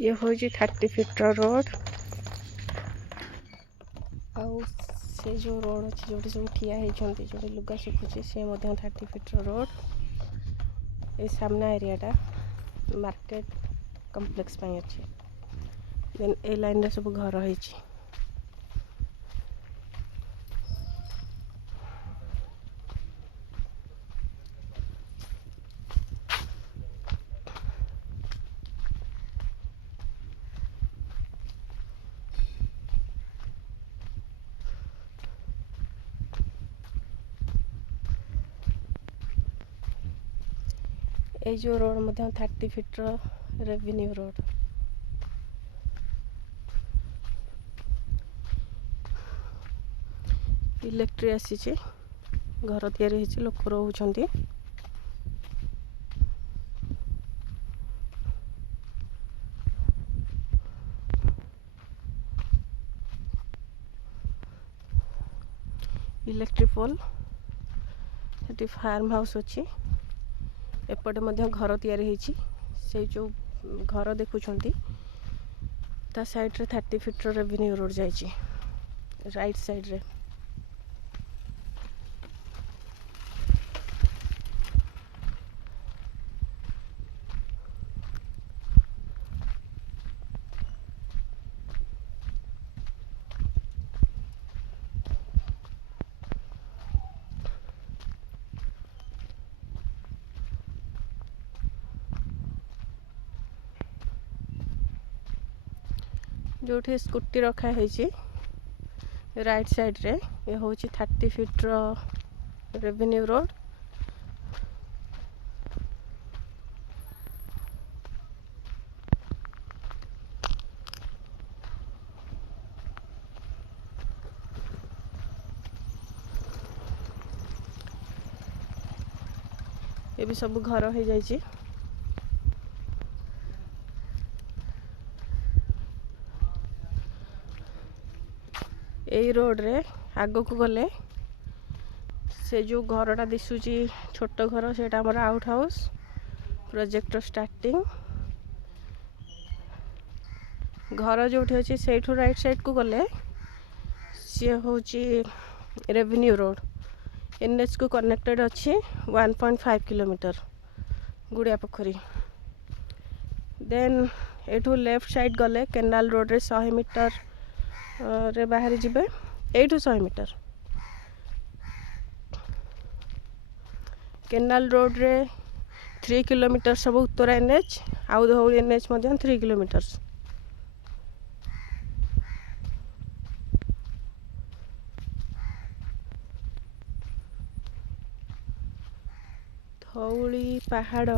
ये हूँ 30 feet road आउ से जो रोड अच्छे जो सब ठिया होती जो लुगा सुखुची से 30 फीट रोड ये सामना एरियाटा मार्केट कम्प्लेक्स अच्छे देन ए लाइन रे सब घर है। ये जो रोड 30 फीट रेवेन्यू रोड इलेक्ट्री आसी घर तैयारी लोक रोचंती इलेक्ट्री पोल से फार्म हाउस अच्छी एपटे घर तैयारी से जो घर देखुंट ता साइड रे 30 फीट रेवेन्यू रोड जाइए राइट साइड रे जो स्कूटी रखा है राइट साइड रे ये हूँ 30 फीट रेवेन्यू रोड ये भी सब घर हो जाइए। यही रोड रे आग को गले से जो घरटा दिशुची छोट घर से आउट हाउस प्रोजेक्ट स्टार्टिंग घर जो अच्छी से राइट साइड को गले सी हूँ रेवेन्यू रोड एनएच को कनेक्टेड अच्छी 1.5 किलोमीटर गुड़िया पोखरी देन एठू लेफ्ट साइड गले केनाल रोड रे 100 मीटर रे बाहरी जिबे एठू 100 मीटर केनाल रोड रे 3 किलोमीटर सब उत्तर एनएच आउ धौली एनएच 3 किलोमीटर धौली पहाड़